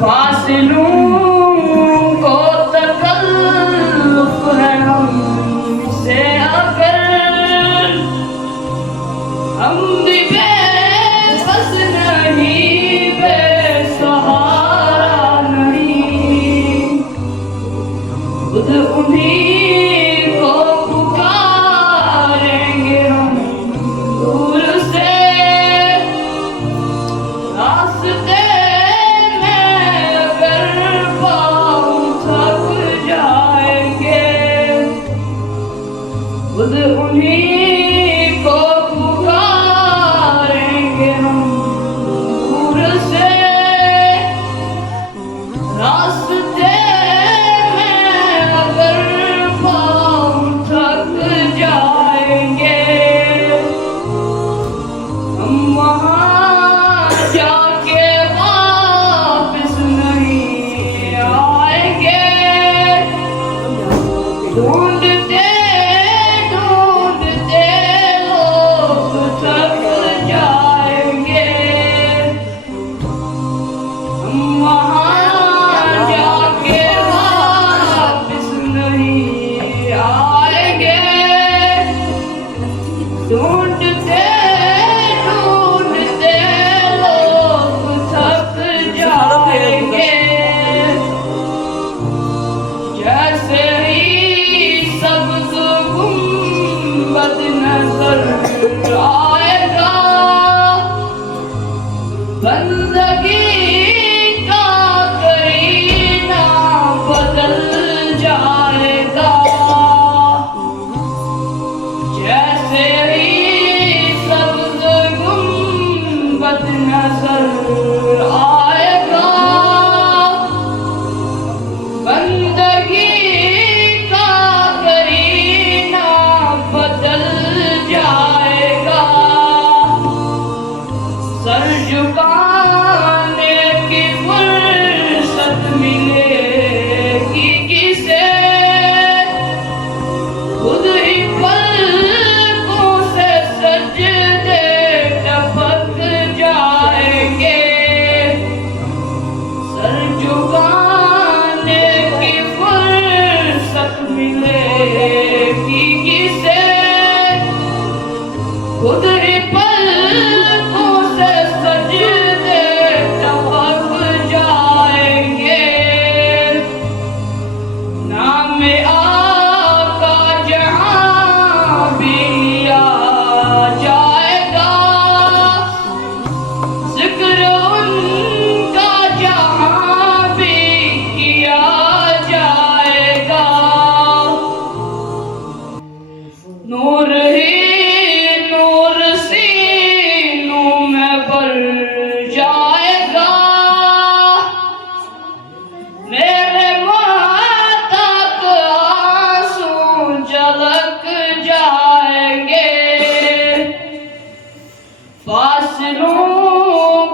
فاصلوں کو تکلف ہے ہم سے اگر ہم بھی بے بس نہیں بے سہارا نہیں خود انہیں کو پکاریں گے ہم دور سے راستے میں اگر پاؤں تھک جائیں گے خود انہیں کو پکاریں گے ہم دور سے راستے میں اگر پاؤں تھک جائیں گے ہم وہاں جا کے واپس نہیں آئیں گے ڈھونڈتے ڈھونڈتے لوگ تھک جائیں گے ہم وہاں جا کے واپس نہیں آئیں گے ڈھونڈتے ڈھونڈتے لوگ تھک جائیں گے جیسے ہی سبز گنبد نظر آئے گا بندگی کا کرینہ بدل جائے گا جیسے ہی سبز گنبد نظر آئے گا بندگی کا کرینہ بدل جائے گا سر جھکانے کی فرصت ملے گی کسے خود ہی پلکوں سے سجدے ٹپک جائیں گے سر جھکانے کی فرصت ملے گی کسے خود ہی پلکوں سے سجدے ٹپک جائیں گے نام آقا جہاں بھی لیا جائے گا ذکر ان کا جہاں بھی کیا جائے گا نور ہی نور سینوں میں بھر جائے گا میرے ماتھا کو آنسو جھلک جائیں گے فاصلوں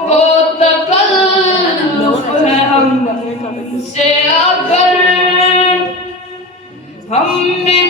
کو تکلف ہے ہم سے اگر ہم بھی